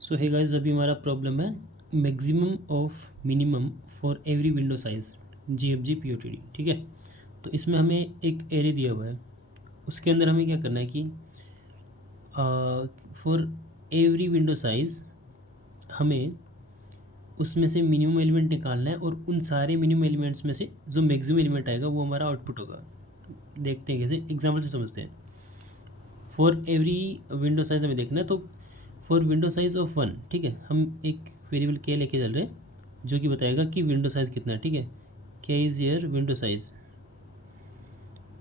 सो hey guys, अभी हमारा problem है maximum of minimum for every window size GFG POTD। ठीक है, तो इसमें हमें एक एरे दिया हुआ है, उसके अंदर हमें क्या करना है कि फॉर एवरी विंडो साइज हमें उसमें से मिनिमम एलिमेंट निकालना है और उन सारे मिनिमम एलिमेंट्स में से जो मैक्सिमम एलिमेंट आएगा वो हमारा आउटपुट होगा। देखते हैं कैसे, एग्जाम्पल से समझते हैं। फॉर एवरी विंडो साइज हमें देखना है, तो फॉर विंडो साइज ऑफ 1, ठीक है, हम एक वेरिएबल के लेके चल रहे हैं जो कि बताएगा कि विंडो साइज़ कितना है। ठीक है, के is year window size,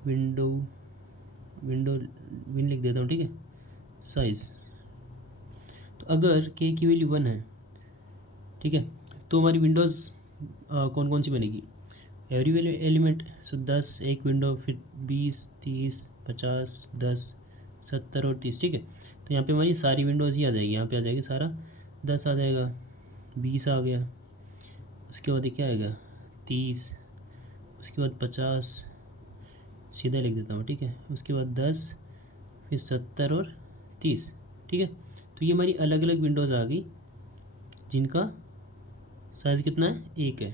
window window win लिख देता हूँ। ठीक है, साइज़, तो अगर के की वैल्यू 1 है, ठीक है, तो हमारी विंडोज़ कौन कौन सी बनेगी, एवरी वैल्यू एलिमेंट। सो 10 एक विंडो, फिर 20 30 50 10 70 और 30। ठीक है, तो यहाँ पे हमारी सारी विंडोज़ ही आ जाएगी, यहाँ पे आ जाएगी सारा 10 आ जाएगा, 20 आ गया, उसके बाद ये क्या आएगा 30, उसके बाद 50, सीधा लिख देता हूँ। ठीक है, उसके बाद 10, फिर 70 और 30। ठीक है, तो ये हमारी अलग अलग विंडोज़ आ गई जिनका साइज़ कितना है, 1 है।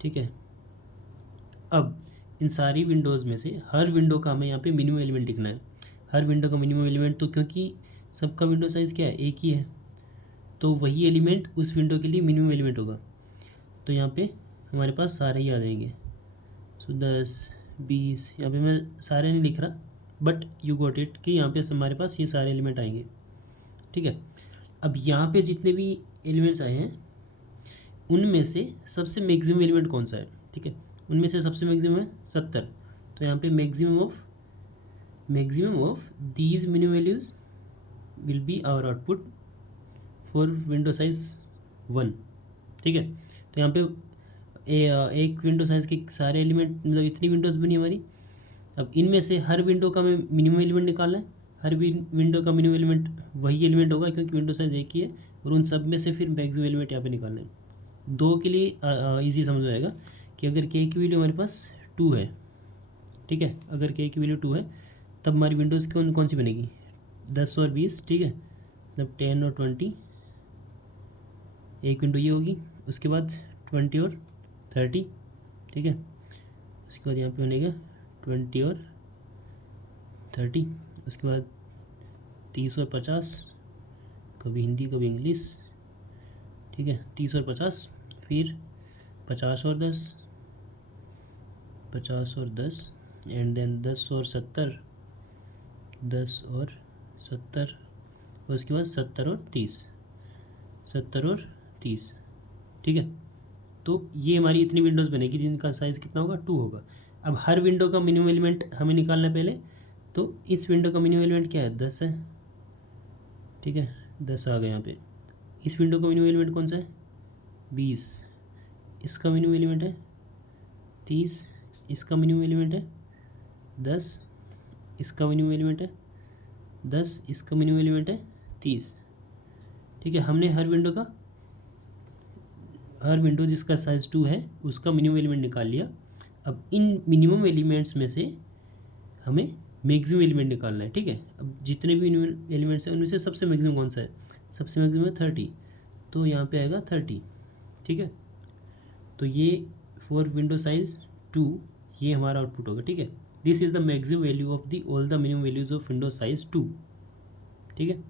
ठीक है, अब इन सारी विंडोज़ में से हर विंडो का हमें यहाँ पे मिनिमम एलिमेंट लिखना है। हर विंडो का मिनिमम एलिमेंट, तो क्योंकि सबका विंडो साइज़ क्या है, 1 ही है, तो वही एलिमेंट उस विंडो के लिए मिनिमम एलिमेंट होगा। तो यहाँ पे हमारे पास सारे ही आ जाएंगे। सो 10 20, यहाँ पे मैं सारे नहीं लिख रहा, बट यू गॉट इट कि यहाँ पे हमारे पास ये सारे एलिमेंट आएंगे। ठीक है, अब यहाँ पे जितने भी एलिमेंट्स आए हैं उनमें से सबसे मैक्सिमम एलिमेंट कौन सा है। ठीक है, उनमें से सबसे मैक्सिमम है 70, तो यहाँ पे maximum of these minimum values will be our output for window size 1। ठीक है, तो यहाँ पे एक विंडो साइज़ के सारे एलिमेंट, मतलब इतनी विंडोज़ बनी हमारी। अब इनमें से हर विंडो का हमें मिनिमम एलिमेंट निकालना है। हर विंडो का मिनिमम एलिमेंट वही एलिमेंट होगा क्योंकि विंडो साइज़ एक ही है, और उन सब में से फिर मैक्सिमम एलिमेंट यहाँ पे निकालना है। दो के लिए ईजी समझ आएगा कि अगर के की वैल्यू हमारे पास 2 है, ठीक है, अगर के की वैल्यू 2 है तब हमारी विंडोज़ कौन कौन सी बनेगी, 10 और 20। ठीक है, मतलब 10 और 20, एक विंडो ये होगी, उसके बाद 20 और 30। ठीक है, उसके बाद यहाँ पे बनेगा 20 और 30, उसके बाद 30 और 50, कभी हिंदी कभी इंग्लिश। ठीक है, 30 और 50, फिर 50 और 10, 50 और 10, एंड देन 10 और 70, 10 और 70, और उसके बाद 70 और 30, 70 और 30। ठीक है, तो ये हमारी इतनी विंडोज़ बनेगी जिनका साइज़ कितना होगा, 2 होगा। अब हर विंडो का मिनिमम एलिमेंट हमें निकालना है पहले, तो इस विंडो का मिनिमम एलिमेंट क्या है, 10 है। ठीक है, 10 आ गया यहाँ पे। इस विंडो का मिनिमम एलिमेंट कौन सा है, 20। इसका मिनिमम एलिमेंट है 30, इसका मिनिमम एलिमेंट है 10, इसका मिनिमम एलिमेंट है 10, इसका मिनिमम एलिमेंट है 30। ठीक है, हमने हर विंडो जिसका साइज़ 2 है उसका मिनिमम एलिमेंट निकाल लिया। अब इन मिनिमम एलिमेंट्स में से हमें मैक्सिमम एलिमेंट निकालना है। ठीक है, अब जितने भी एलिमेंट्स हैं उनमें से सबसे मैक्सिमम कौन सा है, सबसे मैक्सिमम है 30, तो यहाँ पे आएगा 30। ठीक है, तो ये फॉर विंडो साइज 2 ये हमारा आउटपुट होगा। ठीक है, this is the maximum value of the all the minimum values of window size 2। ठीक है,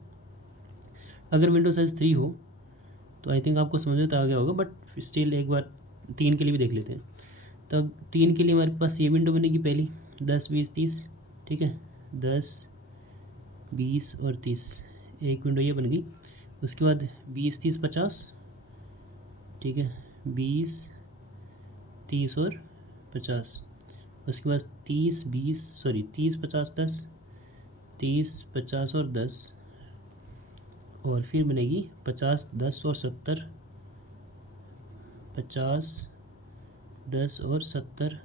अगर विंडो साइज 3 हो तो आई थिंक आपको समझ में तो आ गया होगा, बट स्टिल एक बार 3 के लिए भी देख लेते हैं। तो 3 के लिए हमारे पास ये विंडो बनेगी पहली, 10 20 30। ठीक है, 10 20 और 30, एक विंडो ये बन गई। उसके बाद 20 30 50। ठीक है, 20 30 और 50। उसके बाद 30 50 10, 30 50 और 10, और फिर बनेगी 50 10 और 70, 50 10 और 70,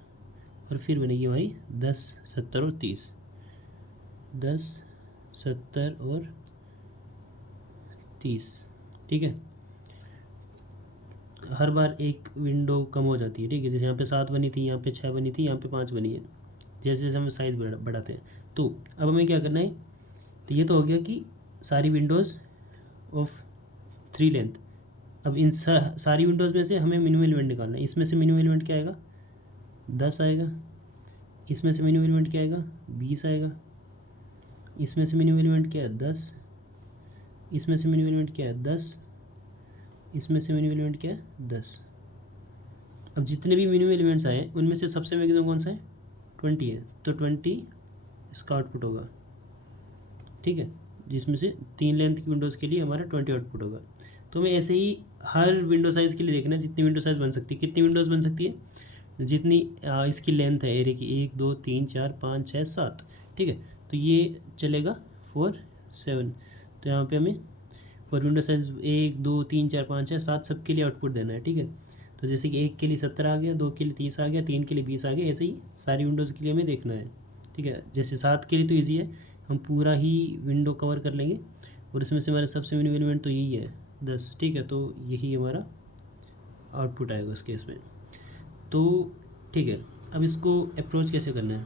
और फिर बनेगी हमारी 10 70 और 30, 10 70 और 30। ठीक है, हर बार एक विंडो कम हो जाती है। ठीक है, जैसे यहाँ पे 7 बनी थी, यहाँ पे 6 बनी थी, यहाँ पे 5 बनी है, जैसे जैसे हम साइज़ बढ़ाते हैं। तो अब हमें क्या करना है, तो ये तो हो गया कि सारी विंडोज़ ऑफ 3 लेंथ। अब इन सारी विंडोज़ में से हमें मिनिमम एलिमेंट निकालना है। इसमें से मिनिमम एलिमेंट क्या आएगा? 10 आएगा। इसमें से मिनिमम एलिमेंट क्या आएगा? 20 आएगा। इसमें से मिनिमम एलिमेंट क्या है? 10। इसमें से मिनिमम एलिमेंट क्या है? 10। इसमें से मिनिमम एलिमेंट क्या है? 10। अब जितने भी मिनिमम एलिमेंट्स आए उनमें से सबसे मैक्सिमम कौन सा है? 20 है, तो 20 इसका आउटपुट होगा। ठीक है, जिसमें से 3 लेंथ की विंडोज़ के लिए हमारा 20 आउटपुट होगा। तो हमें ऐसे ही हर विंडो साइज़ के लिए देखना है, जितनी विंडो साइज़ बन सकती है। कितनी विंडोज़ बन सकती है? जितनी इसकी लेंथ है एरे की, 1 2 3 4 5 6 7। ठीक है, तो ये चलेगा 4 7। तो यहाँ पे हमें फॉर विंडो साइज़ 1 2 3 4 5 6 7 सब के लिए आउटपुट देना है। ठीक है, तो जैसे कि 1 के लिए 70 आ गया, 2 के लिए 30 आ गया, 3 के लिए 20 आ गया, ऐसे ही सारी विंडोज़ के लिए हमें देखना है। ठीक है, जैसे 7 के लिए तो ईजी है, हम पूरा ही विंडो कवर कर लेंगे और इसमें से हमारा सबसे मिनिमम एलिमेंट तो यही है 10। ठीक है, तो यही हमारा आउटपुट आएगा उस केस में। तो ठीक है, अब इसको अप्रोच कैसे करना है?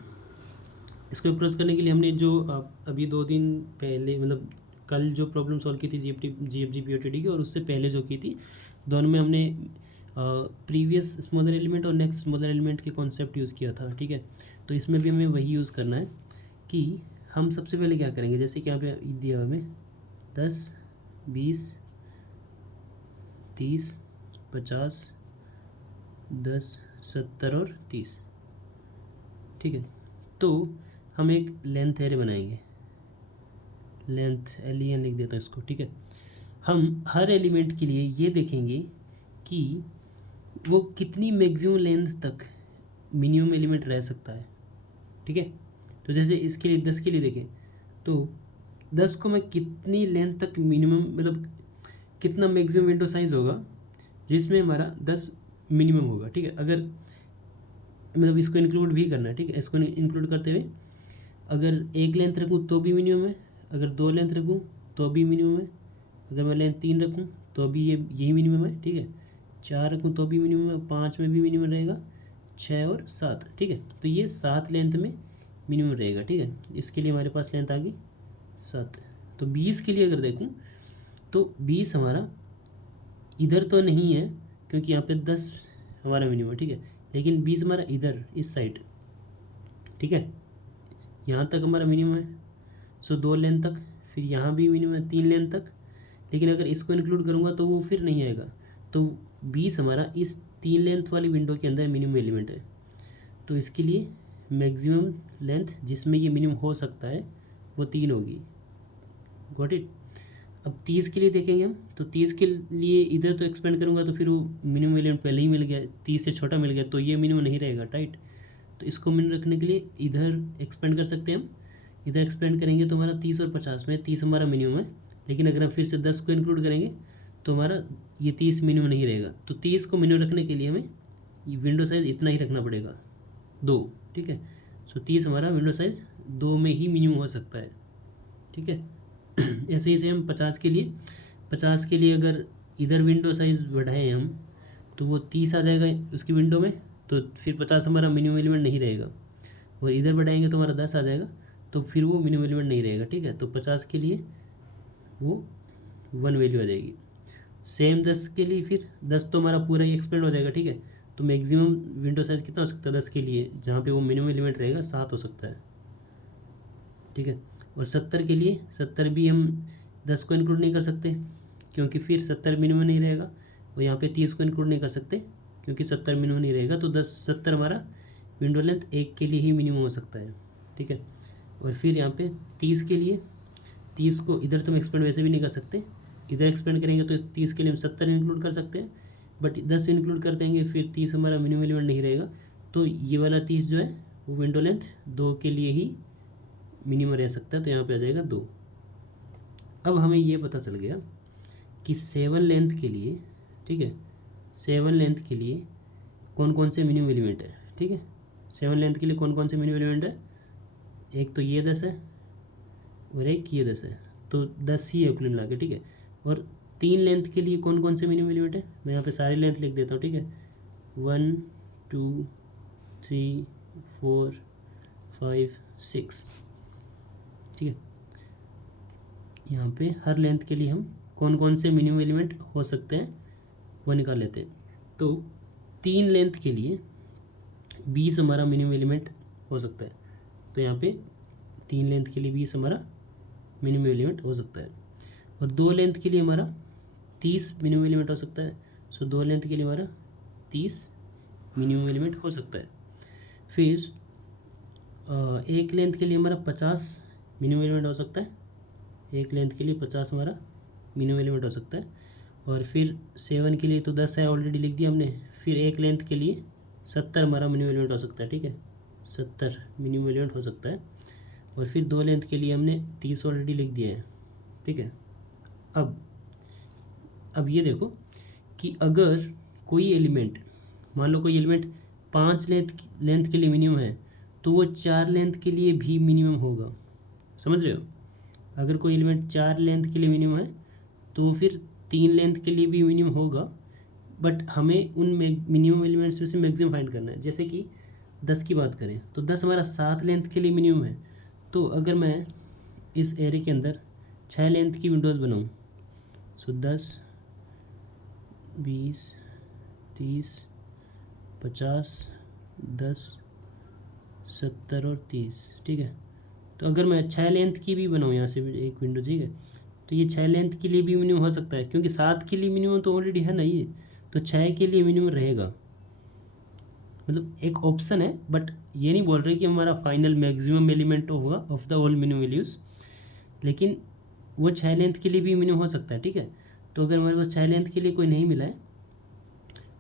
इसको अप्रोच करने के लिए हमने जो अभी 2 दिन पहले, मतलब कल जो प्रॉब्लम सॉल्व की थी GFG POTD की, और उससे पहले जो की थी, दोनों में हमने प्रीवियस स्मॉलर एलिमेंट और नेक्स्ट स्मॉलर एलिमेंट के कॉन्सेप्ट यूज़ किया था। ठीक है, तो इसमें भी हमें वही यूज़ करना है कि हम सबसे पहले क्या करेंगे, जैसे कि यहाँ पे दिया हमें 10 20 30 50 10 70 और 30। ठीक है, तो हम एक लेंथ एरे बनाएंगे, लेंथ LEN लिख देता हूँ इसको। ठीक है, हम हर एलिमेंट के लिए ये देखेंगे कि वो कितनी मैक्सिमम लेंथ तक मिनिमम एलिमेंट रह सकता है। ठीक है, तो जैसे इसके लिए 10 के लिए देखें तो 10 को मैं कितनी लेंथ तक मिनिमम, मतलब कितना मैक्सिमम विंडो साइज़ होगा जिसमें हमारा 10 मिनिमम होगा। ठीक है, अगर मतलब इसको इंक्लूड भी करना है। ठीक है, इसको इंक्लूड करते हुए अगर 1 लेंथ रखूँ तो भी मिनिमम है, अगर 2 लेंथ रखूँ तो भी मिनिमम है, अगर मैं लेंथ 3 रखूँ तो भी यही मिनिमम है। ठीक है, 4 रखूँ तो भी मिनिमम है, 5 में भी मिनिमम रहेगा, 6 और 7। ठीक है, तो ये 7 लेंथ में मिनिमम रहेगा। ठीक है, इसके लिए हमारे पास लेंथ आ गई 7। तो 20 के लिए अगर देखूँ तो 20 हमारा इधर तो नहीं है क्योंकि यहाँ पे 10 हमारा मिनिमम है। ठीक है, लेकिन 20 हमारा इधर इस साइड। ठीक है, यहाँ तक हमारा मिनिमम है, सो 2 लेंथ तक, फिर यहाँ भी मिनिमम है 3 लेंथ तक। लेकिन अगर इसको इंक्लूड करूँगा तो वो फिर नहीं आएगा। तो 20 हमारा इस 3 लेंथ वाली विंडो के अंदर मिनिमम एलिमेंट है। तो इसके लिए मैक्सिमम लेंथ जिसमें ये मिनिमम हो सकता है वो 3 होगी। Got it. अब 30 के लिए देखेंगे हम, तो 30 के लिए इधर तो एक्सपेंड करूँगा तो फिर वो मिनिमम एलिमेंट पहले ही मिल गया, 30 से छोटा मिल गया, तो ये मिनिमम नहीं रहेगा। राइट, तो इसको मिनिमम रखने के लिए इधर एक्सपेंड कर सकते हैं हम। इधर एक्सपेंड करेंगे तो हमारा 30 और 50 में 30 हमारा मिनिमम है, लेकिन अगर हम फिर से 10 को इंक्लूड करेंगे तो हमारा ये 30 मिनिमम नहीं रहेगा। तो 30 को मिनिमम रखने के लिए हमें ये विंडो साइज़ इतना ही रखना पड़ेगा, 2। ठीक है, सो 30 हमारा विंडो साइज़ 2 में ही मिनिमम हो सकता है। ठीक है, ऐसे ही सेम 50 के लिए, 50 के लिए अगर इधर विंडो साइज़ बढ़ाएं हम तो वो 30 आ जाएगा उसकी विंडो में, तो फिर 50 हमारा मिनिमम एलिमेंट नहीं रहेगा। और इधर बढ़ाएंगे तो हमारा 10 आ जाएगा, तो फिर वो मिनिमम एलिमेंट नहीं रहेगा। ठीक है, तो 50 के लिए वो 1 वैल्यू आ जाएगी। सेम 10 के लिए, फिर 10 तो हमारा पूरा ही एक्सपेंड हो जाएगा। ठीक है, तो मैक्सिमम विंडो साइज़ कितना हो सकता है 10 के लिए, जहाँ पे वो मिनिमम एलिमेंट रहेगा 7 हो सकता है। ठीक है, और 70 के लिए, 70 भी हम 10 को इंक्लूड नहीं कर सकते क्योंकि फिर 70 मिनिमम नहीं रहेगा, और यहाँ पे 30 को इंक्लूड नहीं कर सकते क्योंकि 70 मिनिमम नहीं रहेगा। तो 70 हमारा विंडो लेंथ 1 के लिए ही मिनिमम हो सकता है। ठीक है, और फिर यहाँ पे 30 के लिए, 30 को इधर तो हम एक्सपेंड वैसे भी नहीं कर सकते, इधर एक्सपेंड करेंगे तो 30 के लिए हम 70 इंक्लूड कर सकते हैं, बट 10 इंक्लूड कर देंगे फिर 30 हमारा मिनिमम एलिमेंट नहीं रहेगा। तो ये वाला 30 जो है वो विंडो लेंथ 2 के लिए ही मिनिमम रह सकता है, तो यहाँ पे आ जाएगा 2। अब हमें ये पता चल गया कि 7 लेंथ के लिए, ठीक है, 7 लेंथ के लिए कौन कौन से मिनिमम एलिमेंट है। ठीक है, 7 लेंथ के लिए कौन कौन से मिनिमम एलिमेंट है, एक तो ये 10 है और एक ये 10 है, तो 10 ही है कुल मिला के। ठीक है, और 3 लेंथ के लिए कौन कौन से मिनिमम एलिमेंट है, मैं यहाँ पे सारी लेंथ लिख देता हूँ। ठीक है, 1 2 3 4 5 6। ठीक है, यहाँ पे हर लेंथ के लिए हम कौन कौन से मिनिमम एलिमेंट हो सकते हैं वो निकाल लेते हैं। तो 3 लेंथ के लिए 20 हमारा मिनिमम एलिमेंट हो सकता है। तो यहाँ पे 3 लेंथ के लिए 20 हमारा मिनिमम एलिमेंट हो सकता है। और 2 लेंथ के लिए हमारा 30 मिनिमम एलिमेंट हो सकता है। सो 2 लेंथ के लिए हमारा 30 मिनिमम एलिमेंट हो सकता है। फिर 1 लेंथ के लिए हमारा 50 मिनिमम एलिमेंट हो सकता है। 1 लेंथ के लिए 50 हमारा मिनिमम एलिमेंट हो सकता है। और फिर 7 के लिए तो 10 है, ऑलरेडी लिख दिया हमने। फिर 1 लेंथ के लिए 70 हमारा मिनिमम एलिमेंट हो सकता है। ठीक है, 70 मिनिमम एलिमेंट हो सकता है। और फिर 2 लेंथ के लिए हमने 30 ऑलरेडी लिख दिया है। ठीक है, अब ये देखो कि अगर कोई एलिमेंट, मान लो कोई एलिमेंट 5 लेंथ के लिए मिनिमम है, तो वो 4 लेंथ के लिए भी मिनिमम होगा। समझ रहे हो? अगर कोई एलिमेंट 4 लेंथ के लिए मिनिमम है तो फिर 3 लेंथ के लिए भी मिनिमम होगा। बट हमें उन मिनिमम एलिमेंट्स में से मैक्सिमम फाइंड करना है। जैसे कि 10 की बात करें तो 10 हमारा 7 लेंथ के लिए मिनिमम है। तो अगर मैं इस एरे के अंदर 6 लेंथ की विंडोज़ बनाऊँ, सो 10, 20, 30, 50, 10, 70 और 30। ठीक है, तो अगर मैं 6 लेंथ की भी बनाऊँ यहाँ से एक विंडो, ठीक है, तो ये 6 लेंथ के लिए भी मिनिमम हो सकता है, क्योंकि 7 के लिए मिनिमम तो ऑलरेडी है ना ये, तो 6 के लिए मिनिमम रहेगा। मतलब एक ऑप्शन है, बट ये नहीं बोल रहे कि हमारा फाइनल मैक्सिमम एलिमेंट होगा of the all minimum values, लेकिन वो 6 लेंथ के लिए भी मिनिमम हो सकता है। ठीक है, तो अगर हमारे पास 6 लेंथ के लिए कोई नहीं मिला है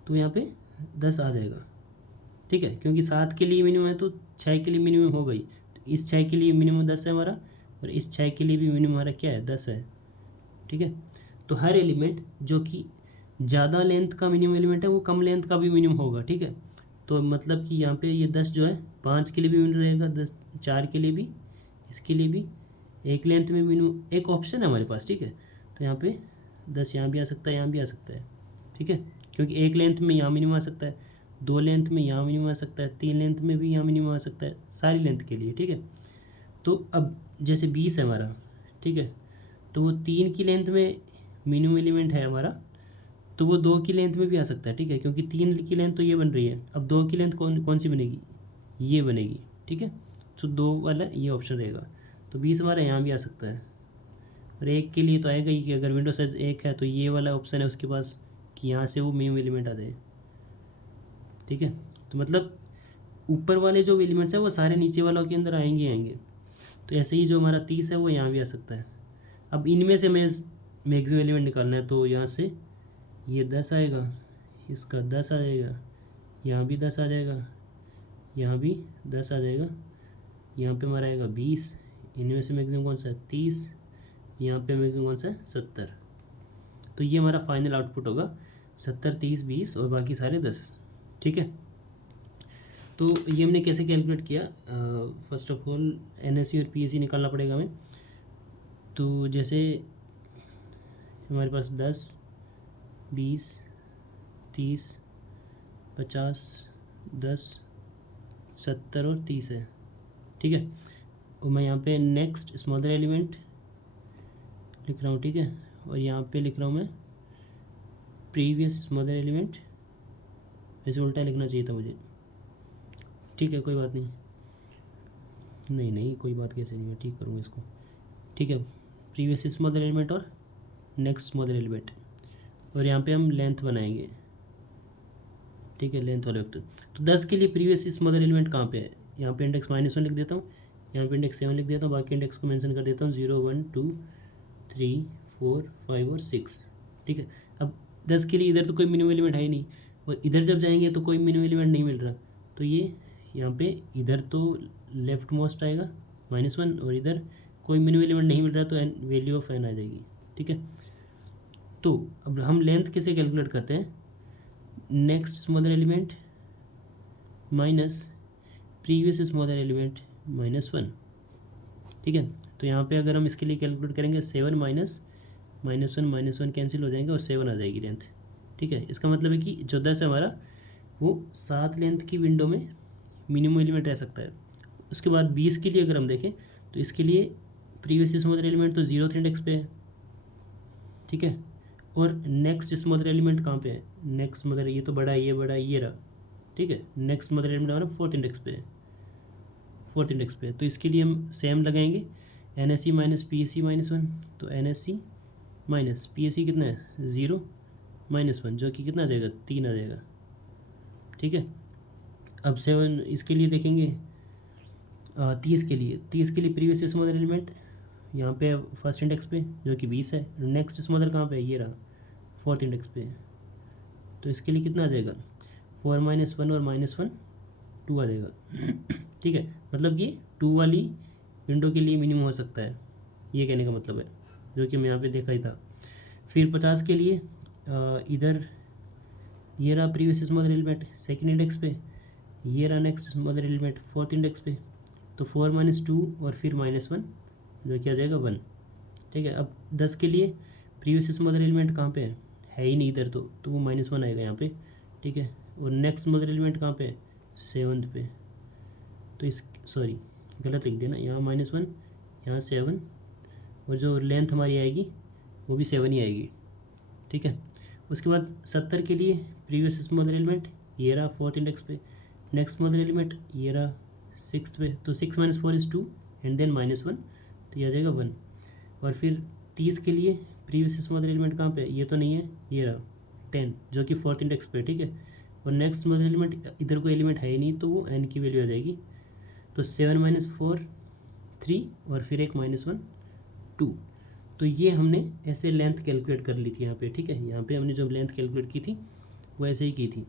तो यहाँ पे 10 आ जाएगा। ठीक है, क्योंकि 7 के लिए मिनिमम है तो 6 के लिए मिनिमम हो गई। तो इस 6 के लिए मिनिमम 10 है हमारा, और इस 6 के लिए भी मिनिमम हमारा क्या है, 10 है। ठीक है, तो हर एलिमेंट जो कि ज़्यादा लेंथ का मिनिमम एलिमेंट है वो कम लेंथ का भी मिनिमम होगा। ठीक है, तो मतलब कि यहाँ पे ये 10 जो है 5 के लिए भी मिनिमम रहेगा, 10 4 के लिए भी, इसके लिए भी, 1 लेंथ में मिनिमम एक ऑप्शन है हमारे पास। ठीक है, तो यहाँ पे 10 यहाँ भी आ सकता है, यहाँ भी आ सकता है। ठीक है, क्योंकि 1 लेंथ में यहाँ मिनिमम आ सकता है, 2 लेंथ में यहाँ मिनिमम आ सकता है, 3 लेंथ में भी यहाँ मिनिमम आ सकता है, सारी लेंथ के लिए। ठीक है, तो अब जैसे 20 है हमारा, ठीक है, तो वो 3 की लेंथ में मिनिमम एलिमेंट है हमारा, तो वो 2 की लेंथ में भी आ सकता है। ठीक है, क्योंकि 3 की लेंथ तो ये बन रही है, अब 2 की लेंथ कौन कौन सी बनेगी, ये बनेगी। ठीक है, तो 2 वाला ये ऑप्शन रहेगा। तो 20 हमारा यहाँ भी आ सकता है, और 1 के लिए तो आएगा ही कि अगर विंडो साइज़ 1 है तो ये वाला ऑप्शन है उसके पास कि यहाँ से वो मिनिमम एलिमेंट आ जाए। ठीक है, तो मतलब ऊपर वाले जो एलिमेंट्स हैं वो सारे नीचे वालों के अंदर आएंगे। तो ऐसे ही जो हमारा 30 है वो यहाँ भी आ सकता है। अब इनमें से हमें मैक्सिमम एलिमेंट निकालना है, तो यहाँ से ये 10 आएगा, इसका 10 आ जाएगा, यहाँ भी 10 आ जाएगा, यहाँ भी 10 आ जाएगा, यहाँ पे हमारा आएगा 20, इनमें से मैक्सिमम कौन सा है, 30, यहाँ पे मैक्सिमम कौन सा है, 70। तो ये हमारा फाइनल आउटपुट होगा 70, 30, 20 और बाकी सारे 10। ठीक है, तो ये हमने कैसे कैलकुलेट किया, फर्स्ट ऑफ ऑल NSE और PSE निकालना पड़ेगा हमें। तो जैसे हमारे पास 10, 20, 30, 50, 10, 70 और 30 है। ठीक है, और मैं यहाँ पे नेक्स्ट स्मॉलर एलिमेंट लिख रहा हूँ। ठीक है, और यहाँ पे लिख रहा हूँ मैं प्रीवियस स्मॉलर एलिमेंट, वैसे उल्टा लिखना चाहिए था मुझे। ठीक है, कोई बात नहीं, नहीं कोई बात कैसे नहीं, मैं ठीक करूँगा इसको। ठीक है, प्रीवियस स्मॉलर एलिमेंट और नेक्स्ट स्मॉलर एलिमेंट, और यहाँ पे हम लेंथ बनाएंगे। ठीक है, लेंथ वाले वेक्टर। तो 10 के लिए प्रीवियस स्मॉलर एलिमेंट कहाँ पे है, यहाँ पे इंडेक्स -1 लिख देता हूँ, यहाँ पे इंडेक्स 7 लिख देता हूँ, बाकी इंडेक्स को मेंशन कर देता हूँ 0, 1, 2, 3, 4, 5 और 6। ठीक है, अब 10 के लिए इधर तो कोई मिनिमम एलिमेंट है ही नहीं, और इधर जब जाएंगे तो कोई मिनिमम एलिमेंट नहीं मिल रहा, तो ये यहाँ पे इधर तो लेफ्ट मोस्ट आएगा -1, और इधर कोई मिनिमम एलिमेंट नहीं मिल रहा तो वैल्यू ऑफ n आ जाएगी। ठीक है, तो अब हम लेंथ कैसे कैलकुलेट करते हैं, next smaller element minus previous smaller element -1। ठीक है, तो यहाँ पे अगर हम इसके लिए कैलकुलेट करेंगे 7 -1 कैंसिल हो जाएंगे और 7 आ जाएगी लेंथ। ठीक है, इसका मतलब है कि जो 10 है हमारा वो 7 लेंथ की विंडो में मिनिमम एलिमेंट रह सकता है। उसके बाद 20 के लिए अगर हम देखें तो इसके लिए प्रीवियस स्मॉलर एलिमेंट तो 0th इंडेक्स पे है, ठीक है। और नेक्स्ट स्मॉलर एलिमेंट कहाँ पे है, नेक्स्ट स्मॉलर, ये तो बड़ा है, ये बड़ा है, ये रहा, ठीक है। नेक्स्ट स्मॉलर एलिमेंट हमारा फोर्थ इंडेक्स पे है, फोर्थ इंडेक्स पे है, तो इसके लिए हम सेम लगाएंगे N S C minus P S C minus one. तो N S C minus P S C कितना है, ज़ीरो माइनस वन, जो कि कितना आ जाएगा, 3 आ जाएगा, ठीक है। अब 7 इसके लिए देखेंगे, 30 के लिए प्रीवियस स्मॉलर एलिमेंट यहाँ पे फर्स्ट इंडेक्स पे जो कि 20 है। नेक्स्ट स्मॉलर कहाँ पे है, ये रहा, फोर्थ इंडेक्स पे। तो इसके लिए कितना आ जाएगा, 4 माइनस वन और माइनस वन 2 आ जाएगा, ठीक है। मतलब कि 2 वाली विंडो के लिए मिनिमम हो सकता है, ये कहने का मतलब है, जो कि मैं यहाँ पे देखा ही था। फिर 50 के लिए इधर ये रहा previous smaller element second index पे, ये रहा next smaller element fourth index पे। तो 4 माइनस 2 और फिर माइनस वन, जो कि आ जाएगा 1, ठीक है। अब 10 के लिए प्रीवियस स्मॉलर एलिमेंट कहाँ पे है ही नहीं इधर, तो वो -1 आएगा यहाँ पे, ठीक है। और नेक्स्ट स्मॉलर एलिमेंट कहाँ पे है, 7th पे। तो इस सॉरी गलत लिख देना, यहाँ -1, यहाँ 7, और जो लेंथ हमारी आएगी वो भी 7 ही आएगी, ठीक है। उसके बाद 70 के लिए प्रीवियस स्मॉलर एलिमेंट ये रहा फोर्थ इंडेक्स पे, नेक्स्ट स्मॉलर एलिमेंट ये रहा 6th पे। तो 6 माइनस 4 इज़ 2 एंड देन -1, तो ये आ जाएगा 1। और फिर 30 के लिए प्रीवियस स्मॉलर एलिमेंट कहाँ पे, ये तो नहीं है, ये रहा 10, जो कि फोर्थ इंडेक्स पे, ठीक है। और नेक्स्ट स्मॉलर एलिमेंट, इधर कोई एलिमेंट है ही नहीं, तो वो n की वैल्यू आ जाएगी। तो 7 माइनस 4 3 और फिर एक -1 2। तो ये हमने ऐसे लेंथ कैलकुलेट कर ली थी यहाँ पे, ठीक है। यहाँ पे हमने जो लेंथ कैलकुलेट की थी वो ऐसे ही की थी,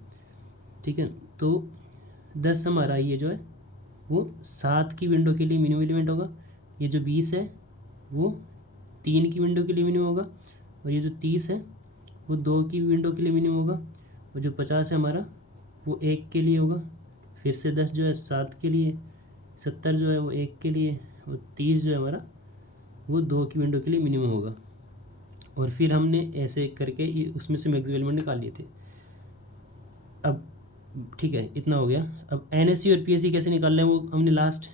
ठीक है। तो 10 हमारा ये जो है वो 7 की विंडो के लिए मिनिमम एलिमेंट होगा, ये जो 20 है वो 3 की विंडो के लिए मिनिमम होगा, और ये जो 30 है वो 2 की विंडो के लिए मिनिमम होगा, और जो 50 है हमारा वो 1 के लिए होगा। फिर से 10 जो है 7 के लिए, 70 जो है वो 1 के लिए, और 30 जो है हमारा वो 2 की विंडो के लिए मिनिमम होगा। और फिर हमने ऐसे करके ये उसमें से मैक्सिमम एलिमेंट निकाल लिए थे। अब ठीक है, इतना हो गया। अब एन एस सी और पी एस सी कैसे निकालना है वो हमने लास्ट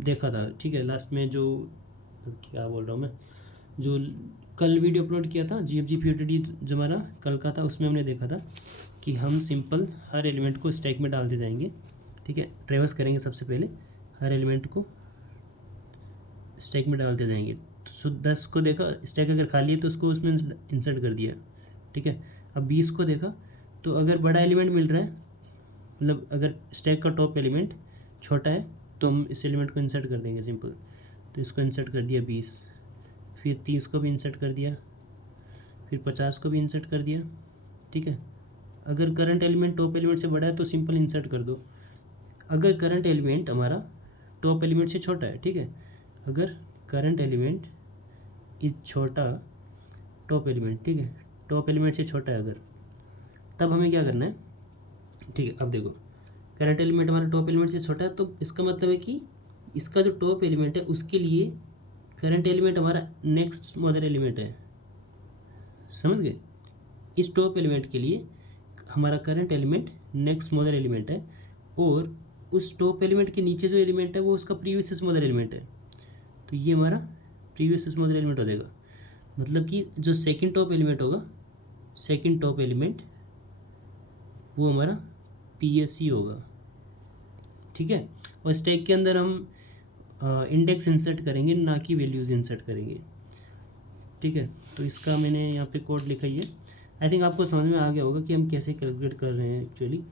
देखा था, ठीक है। लास्ट में जो क्या बोल रहा हूँ मैं, जो कल वीडियो अपलोड किया था G F G P O T D जो हमारा कल का था, उसमें हमने देखा था कि हम सिंपल हर एलिमेंट को स्टैक में डालते जाएंगे, ठीक है। ट्रेवर्स करेंगे सबसे पहले, हर एलिमेंट को स्टैक में डालते जाएंगे। तो 10 को देखा स्टैक अगर खाली है तो उसको उसमें इंसर्ट कर दिया, ठीक है। अब 20 को देखा, तो अगर बड़ा एलिमेंट मिल रहा है, मतलब अगर स्टैक का टॉप एलिमेंट छोटा है तो हम इस एलिमेंट को इंसर्ट कर देंगे सिंपल। तो इसको इंसर्ट कर दिया 20, फिर 30 को भी इंसर्ट कर दिया, फिर 50 को भी इंसर्ट कर दिया, ठीक है। अगर करंट एलिमेंट टॉप एलिमेंट से बड़ा है तो सिंपल इंसर्ट कर दो। अगर करंट एलिमेंट हमारा टॉप एलिमेंट से छोटा है, ठीक है, अगर करंट एलिमेंट इज छोटा टॉप एलिमेंट, ठीक है, टॉप एलिमेंट से छोटा है अगर, तब हमें क्या करना है, ठीक है। अब देखो करंट एलिमेंट हमारा टॉप एलिमेंट से छोटा है, तो इसका मतलब है कि इसका जो टॉप एलिमेंट है उसके लिए करंट एलिमेंट हमारा नेक्स्ट स्मॉलर एलिमेंट है, समझ गए। इस टॉप एलिमेंट के लिए हमारा current element next smaller element है, और उस टॉप एलिमेंट के नीचे जो एलिमेंट है वो उसका प्रीवियस स्मॉलर एलिमेंट है। तो ये हमारा प्रीवियस स्मॉलर एलिमेंट हो जाएगा। मतलब कि जो सेकंड टॉप एलिमेंट होगा, सेकंड टॉप एलिमेंट वो हमारा पीएससी होगा, ठीक है। और स्टैक के अंदर हम इंडेक्स इंसर्ट करेंगे, ना कि वैल्यूज़ इंसर्ट करेंगे, ठीक है। तो इसका मैंने यहाँ पे कोड लिखा ही है। आई थिंक आपको समझ में आ गया होगा कि हम कैसे कैलकुलेट कर रहे हैं एक्चुअली।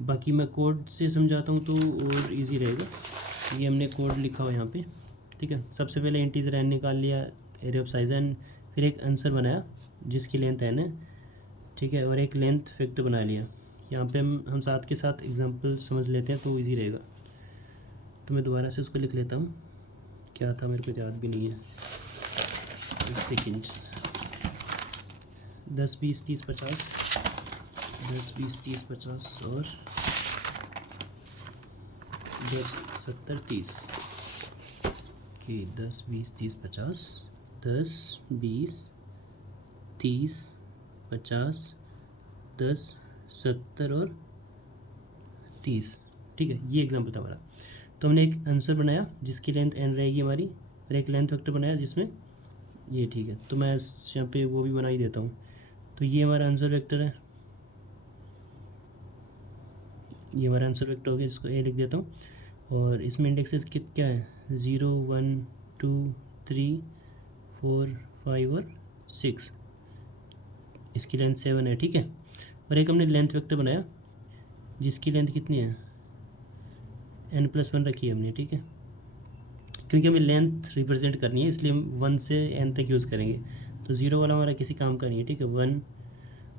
बाकी मैं कोड से समझाता हूँ तो और इजी रहेगा। ये हमने कोड लिखा हुआ यहाँ पे, ठीक है। सबसे पहले इंटीजर एन निकाल लिया, एरे ऑफ साइज एन, फिर एक आंसर बनाया जिसकी लेंथ एन है, ठीक है, और एक लेंथ फैक्टर बना लिया। यहाँ पे हम साथ के साथ एग्जांपल समझ लेते हैं तो इजी रहेगा। तो मैं दोबारा से उसको लिख लेता हूँ, क्या था मेरे को याद भी नहीं है, एक सेकेंड। 10 20 30 50, 10 20 30 50 और 10 70 30 के 10 20 30 50, 10 20 30 50 10 70 और 30, ठीक है। ये एग्जांपल था हमारा। तो हमने एक आंसर बनाया जिसकी लेंथ एन रहेगी हमारी, और एक लेंथ वेक्टर बनाया जिसमें ये ठीक है, तो मैं यहाँ पे वो भी बना ही देता हूँ। तो ये हमारा आंसर वेक्टर है, ये हमारा आंसर वेक्टर हो गया, इसको ए लिख देता हूँ। और इसमें इंडेक्सेस क्या है, 0 1 2 3 4 5 और 6, इसकी लेंथ 7 है, ठीक है। और एक हमने लेंथ वेक्टर बनाया जिसकी लेंथ कितनी है, n+1 रखी है हमने, ठीक है, क्योंकि हमें लेंथ रिप्रेजेंट करनी है इसलिए हम 1 से n तक यूज़ करेंगे। तो 0 वाला हमारा किसी काम का नहीं है, ठीक है। 1,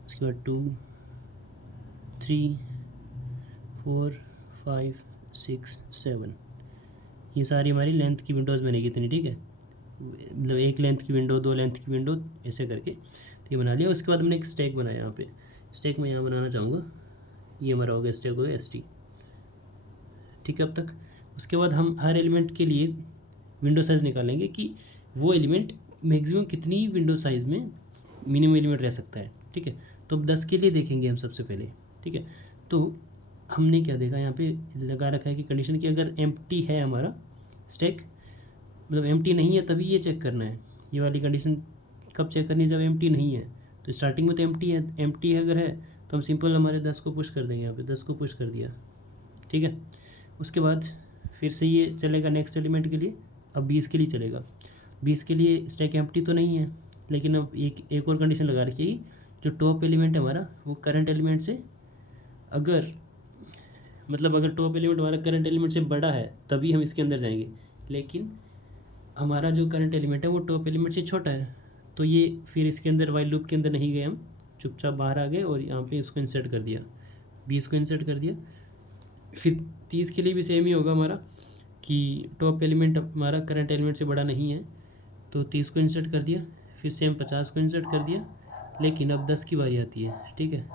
उसके बाद 2 3 4 5 6 7, ये सारी हमारी लेंथ की विंडोज़ बनेगी इतनी, ठीक है। मतलब एक लेंथ की विंडो, दो लेंथ की विंडो, ऐसे करके तो ये बना लिया। उसके बाद हमने एक स्टैक बनाया यहाँ पे, स्टैक मैं यहाँ बनाना चाहूँगा, ये हमारा हो गया स्टैक, हो गया ST, ठीक है अब तक। उसके बाद हम हर एलिमेंट के लिए विंडो साइज़ निकालेंगे कि वो एलिमेंट मैक्सिमम कितनी विंडो साइज़ में मिनिमम एलिमेंट रह सकता है, ठीक है। तो अब 10 के लिए देखेंगे हम सबसे पहले, ठीक है। तो हमने क्या देखा, यहाँ पे लगा रखा है कि कंडीशन कि अगर एम्प्टी है हमारा स्टैक, मतलब एम्प्टी नहीं है तभी ये चेक करना है। ये वाली कंडीशन कब चेक करनी है, जब एम्प्टी नहीं है। तो स्टार्टिंग में तो एम्प्टी है अगर है तो हम सिंपल हमारे 10 को पुश कर देंगे, यहाँ पे 10 को पुश कर दिया, ठीक है। उसके बाद फिर से ये चलेगा नेक्स्ट एलिमेंट के लिए, अब 20 के लिए चलेगा। 20 के लिए स्टैक एम्प्टी तो नहीं है, लेकिन अब एक और कंडीशन लगा रखी है, जो टॉप एलिमेंट है हमारा वो करंट एलिमेंट से अगर, मतलब अगर टॉप एलिमेंट हमारा करंट एलिमेंट से बड़ा है तभी हम इसके अंदर जाएंगे, लेकिन हमारा जो करंट एलिमेंट है वो टॉप एलिमेंट से छोटा है, तो ये फिर इसके अंदर वाइल लूप के अंदर नहीं गए, हम चुपचाप बाहर आ गए और यहाँ पे इसको इंसर्ट कर दिया, 20 को इंसर्ट कर दिया। फिर 30 के लिए भी सेम ही होगा हमारा कि टॉप एलिमेंट हमारा करंट एलिमेंट से बड़ा नहीं है, तो 30 को इंसर्ट कर दिया। फिर सेम 50 को इंसर्ट कर दिया, लेकिन अब 10 की बारी आती है, ठीक है।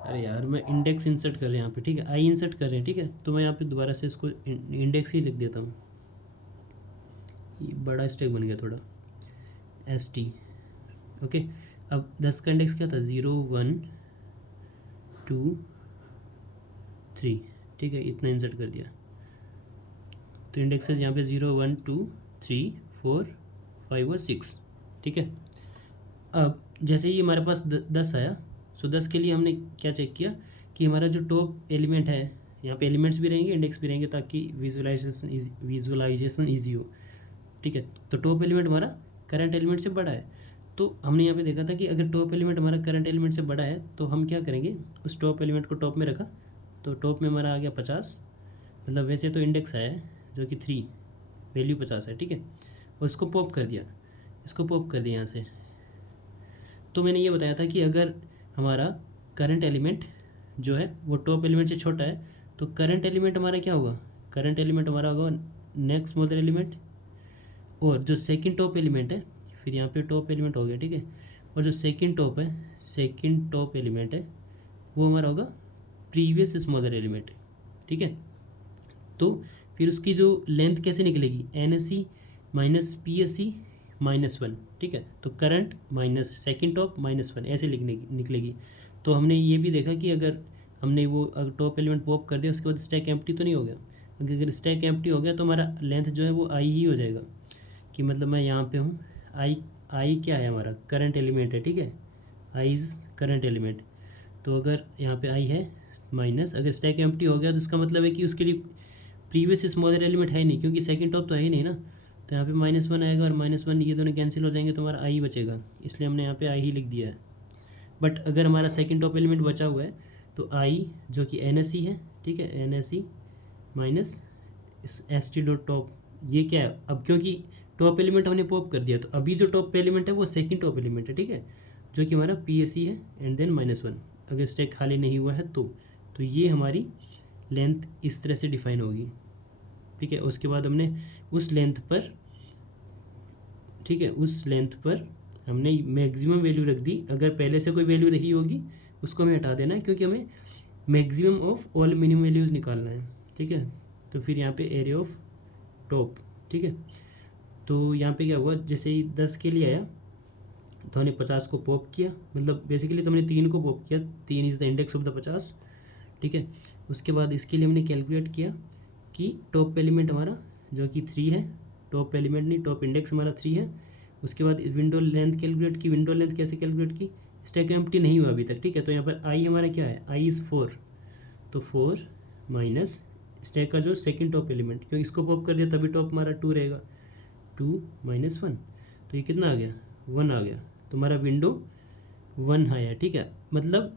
अरे यार मैं इंडेक्स इंसर्ट कर रहे हैं यहाँ पे, ठीक है, आई इंसर्ट कर रहे हैं, ठीक है। तो मैं यहाँ पे दोबारा से इसको इंडेक्स ही लिख देता हूँ, ये बड़ा स्टैक बन गया थोड़ा, ST, ओके। अब 10 का इंडेक्स क्या था, 0 1 2 3, ठीक है, इतना इंसर्ट कर दिया। तो इंडेक्सेस यहाँ पे 0 1 2 3 4 5 और 6, ठीक है। अब जैसे ही हमारे पास 10 आया, सो 10 के लिए हमने क्या चेक किया कि हमारा जो टॉप एलिमेंट है, यहाँ पे एलिमेंट्स भी रहेंगे इंडेक्स भी रहेंगे ताकि विजुअलाइजेशन ईजी हो, ठीक है। तो टॉप एलिमेंट हमारा करंट एलिमेंट से बड़ा है, तो हमने यहाँ पे देखा था कि अगर टॉप एलिमेंट हमारा करंट एलिमेंट से बड़ा है तो हम क्या करेंगे, उस टॉप एलिमेंट को टॉप में रखा, तो टॉप में हमारा आ गया 50, मतलब वैसे तो इंडेक्स आया है जो कि 3, वैल्यू 50 है, ठीक है। और इसको पॉप कर दिया, इसको पॉप कर दिया यहाँ से। तो मैंने ये बताया था कि अगर हमारा करंट एलिमेंट जो है वो टॉप एलिमेंट से छोटा है तो करंट एलिमेंट हमारा क्या होगा, करंट एलिमेंट हमारा होगा नेक्स्ट स्मॉलर एलिमेंट, और जो सेकंड टॉप एलिमेंट है, फिर यहाँ पे टॉप एलिमेंट हो गया, ठीक है। और जो सेकंड टॉप है, सेकंड टॉप एलिमेंट है वो हमारा होगा प्रीवियस स्मॉलर एलिमेंट, ठीक है। तो फिर उसकी जो लेंथ कैसे निकलेगी, NSE माइनस PSE -1, ठीक है। तो करंट माइनस सेकंड टॉप -1 ऐसे निकलेगी। तो हमने ये भी देखा कि अगर हमने वो टॉप एलिमेंट पॉप कर दिया उसके बाद स्टैक एम्प्टी तो नहीं हो गया, अगर स्टैक एम्प्टी हो गया तो हमारा लेंथ जो है वो आई ही हो जाएगा, कि मतलब मैं यहाँ पे हूँ, आई क्या है हमारा करंट एलिमेंट है, ठीक है, आई इज़ करंट एलिमेंट। तो अगर यहाँ पे आई है माइनस, अगर स्टैक एम्प्टी हो गया तो उसका मतलब है कि उसके लिए प्रीवियस स्मॉलर एलिमेंट है ही नहीं, क्योंकि सेकंड टॉप तो है ही नहीं ना। तो यहाँ पे -1 आएगा और -1 ये दोनों कैंसिल हो जाएंगे तो हमारा आई बचेगा, इसलिए हमने यहाँ पे आई ही लिख दिया है। बट अगर हमारा सेकंड टॉप एलिमेंट बचा हुआ है तो आई जो कि NSE है, ठीक है, NSE minus ST dot top, ये क्या है अब, क्योंकि टॉप एलिमेंट हमने पॉप कर दिया तो अभी जो टॉप एलिमेंट है वो सेकंड टॉप एलिमेंट है, ठीक है, जो कि हमारा PSE है एंड देन -1, अगर स्टैक खाली नहीं हुआ है तो ये हमारी लेंथ इस तरह से डिफाइन होगी, ठीक है। उसके बाद हमने उस लेंथ पर, ठीक है, उस लेंथ पर हमने मैक्सिमम वैल्यू रख दी, अगर पहले से कोई वैल्यू रही होगी उसको हमें हटा देना है, क्योंकि हमें maximum of all minimum values निकालना है, ठीक है। तो फिर यहाँ पे एरिया ऑफ टॉप, ठीक है। तो यहाँ पे क्या हुआ, जैसे ही 10 के लिए आया तो हमने 50 को पॉप किया, मतलब बेसिकली तो हमने 3 को पॉप किया, 3 is the index of the 50, ठीक है। उसके बाद इसके लिए हमने कैलकुलेट किया कि टॉप एलिमेंट हमारा जो कि 3 है, टॉप एलिमेंट नहीं टॉप इंडेक्स हमारा 3 है, उसके बाद विंडो लेंथ कैलकुलेट की। विंडो लेंथ कैसे कैलकुलेट की, स्टैक एम्प्टी नहीं हुआ अभी तक, ठीक है। तो यहाँ पर आई हमारा क्या है, आई इज़ 4, तो 4 माइनस स्टैक का जो सेकंड टॉप एलिमेंट, क्योंकि इसको पॉप कर दिया तभी टॉप हमारा 2 रहेगा, 2 माइनस 1, तो ये कितना आ गया, 1 आ गया। तो हमारा विंडो 1 आया, ठीक है। मतलब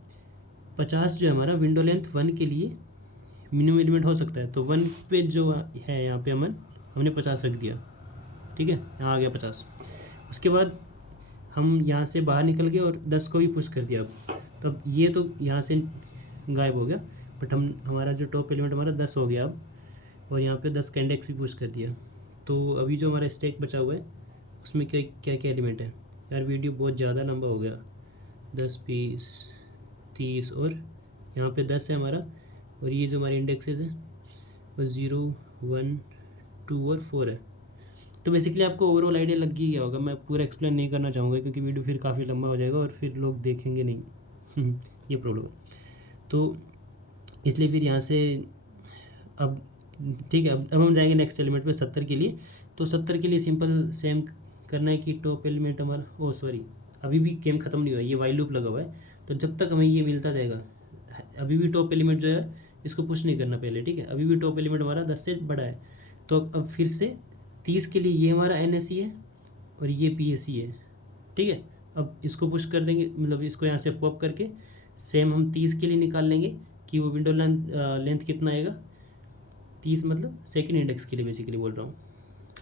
50 जो है हमारा विंडो लेंथ 1 के लिए मिनिमम एलिमेंट हो सकता है। तो 1 पे जो है यहाँ पे हमने 50 रख दिया, ठीक है, यहाँ आ गया 50। उसके बाद हम यहाँ से बाहर निकल गए और 10 को भी पुश कर दिया। अब ये तो यहाँ से गायब हो गया, बट हमारा जो टॉप एलिमेंट हमारा 10 हो गया अब, और यहाँ पे 10 का इंडेक्स भी पुश कर दिया। तो अभी जो हमारा स्टैक बचा हुआ है उसमें क्या क्या क्या एलिमेंट है। यार वीडियो बहुत ज़्यादा लंबा हो गया, 10 20 30 और यहाँ पे 10 है हमारा, और ये जो हमारे इंडेक्सेस है वो 0 1 2 और 4 है। तो बेसिकली आपको ओवरऑल आइडिया लग ही गया होगा। मैं पूरा एक्सप्लेन नहीं करना चाहूँगा क्योंकि वीडियो फिर काफ़ी लंबा हो जाएगा और फिर लोग देखेंगे नहीं ये प्रॉब्लम है। तो इसलिए फिर यहाँ से अब ठीक है, अब हम जाएंगे नेक्स्ट एलिमेंट पे 70 के लिए। तो 70 के लिए सिंपल सेम करना है कि टॉप एलिमेंट हमारा सॉरी अभी भी गेम ख़त्म नहीं हुआ, ये वाइल लूप लगा हुआ है। तो जब तक हमें ये मिलता जाएगा, अभी भी टॉप एलिमेंट जो है इसको पुश नहीं करना पहले, ठीक है। अभी भी टॉप एलिमेंट हमारा 10 से बड़ा है। तो अब फिर से 30 के लिए ये हमारा NSE है और ये PSE है, ठीक है। अब इसको पुश कर देंगे, मतलब इसको यहाँ से पॉप करके सेम हम 30 के लिए निकाल लेंगे कि वो विंडो लेंथ कितना आएगा, 30 मतलब सेकंड इंडेक्स के लिए बेसिकली बोल रहा हूँ,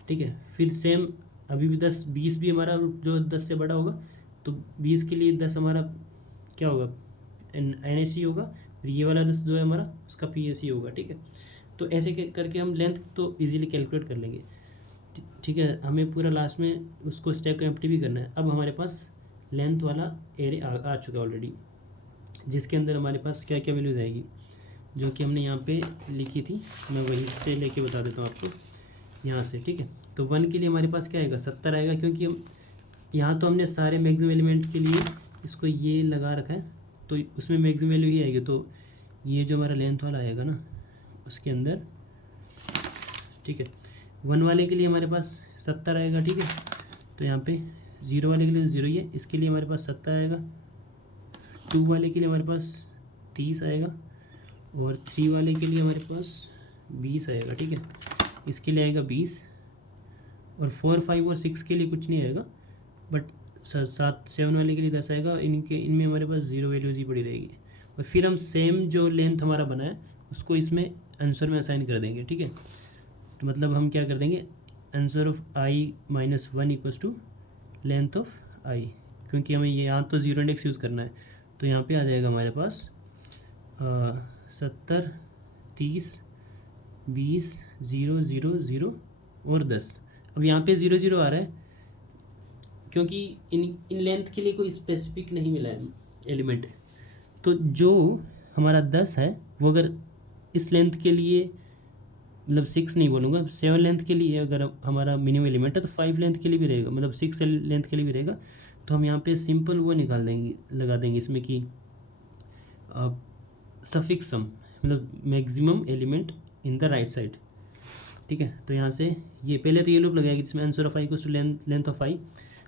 ठीक है। फिर सेम अभी भी 10 20 भी हमारा जो 10 से बड़ा होगा, तो 20 के लिए 10 हमारा क्या होगा, NSE होगा, और ये वाला 10 जो है हमारा उसका PSE होगा, ठीक है। तो ऐसे करके हम लेंथ तो इजीली कैलकुलेट कर लेंगे, ठीक है। हमें पूरा लास्ट में उसको स्टैक को एम्प्टी भी करना है। अब हमारे पास लेंथ वाला एरे आ चुका है ऑलरेडी, जिसके अंदर हमारे पास क्या क्या वैल्यूज आएगी जो कि हमने यहाँ पे लिखी थी। मैं वहीं से लेके बता देता हूँ आपको यहाँ से, ठीक है। तो 1 के लिए हमारे पास क्या आएगा, 70 आएगा, क्योंकि हम यहाँ तो हमने सारे मैक्सिमम एलिमेंट के लिए इसको ये लगा रखा है, तो उसमें मैक्सिमम वैल्यू ही आएगी। तो ये जो हमारा लेंथ वाला आएगा ना उसके अंदर, ठीक है। 1 वाले के लिए हमारे पास 70 आएगा, ठीक है। तो यहाँ पे 0 वाले के लिए 0 ही है, इसके लिए हमारे पास 70 आएगा। 2 वाले के लिए हमारे पास 30 आएगा, और 3 वाले के लिए हमारे पास 20 आएगा, ठीक है। इसके लिए आएगा 20, और 4 5 और 6 के लिए कुछ नहीं आएगा, बट 7 वाले के लिए 10 आएगा। इनमें हमारे पास 0 वैल्यूज ही पड़ी रहेगी। और फिर हम सेम जो लेंथ हमारा बना है उसको इसमें आंसर में असाइन कर देंगे, ठीक है। तो मतलब हम क्या कर देंगे, answer of i - 1 equals to length of i, क्योंकि हमें यहाँ तो 0 इंडेक्स यूज़ करना है। तो यहाँ पे आ जाएगा हमारे पास 70 30 20 0 0 0 और 10। अब यहाँ पे 0 0 आ रहा है क्योंकि इन लेंथ के लिए कोई स्पेसिफिक नहीं मिला है एलिमेंट। तो जो हमारा 10 है वो अगर इस लेंथ के लिए, मतलब 6 नहीं बोलूँगा, 7 लेंथ के लिए अगर हमारा मिनिमम एलिमेंट है तो 5 लेंथ के लिए भी रहेगा, मतलब 6 लेंथ के लिए भी रहेगा। तो हम यहाँ पे सिंपल वो निकाल देंगे, लगा देंगे इसमें कि सफिक्स सम, मतलब maximum element in the right side, ठीक है। तो यहाँ से ये पहले तो ये लूप लगाएगी जिसमें answer of i equals to length of i,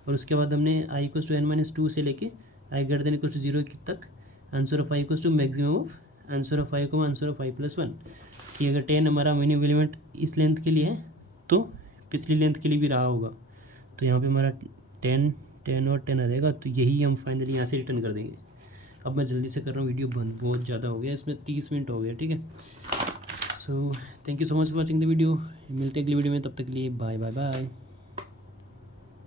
और उसके बाद हमने i इक्वल्स टू n-2 से लेके i greater than equals to 0 तक answer of i equals to maximum of answer of i को आंसर ऑफ i + 1, कि अगर 10 हमारा मिनिमम एलिमेंट इस लेंथ के लिए है तो पिछली लेंथ के लिए भी रहा होगा। तो यहाँ पे हमारा 10 10 और 10 आ जाएगा। तो यही हम फाइनली यहाँ से रिटर्न कर देंगे। अब मैं जल्दी से कर रहा हूँ, वीडियो बहुत ज़्यादा हो गया, इसमें 30 मिनट हो गया, ठीक है। So thank you so much for watching the video. मिलते हैं अगली वीडियो में, तब तक के लिए बाय बाय बाय।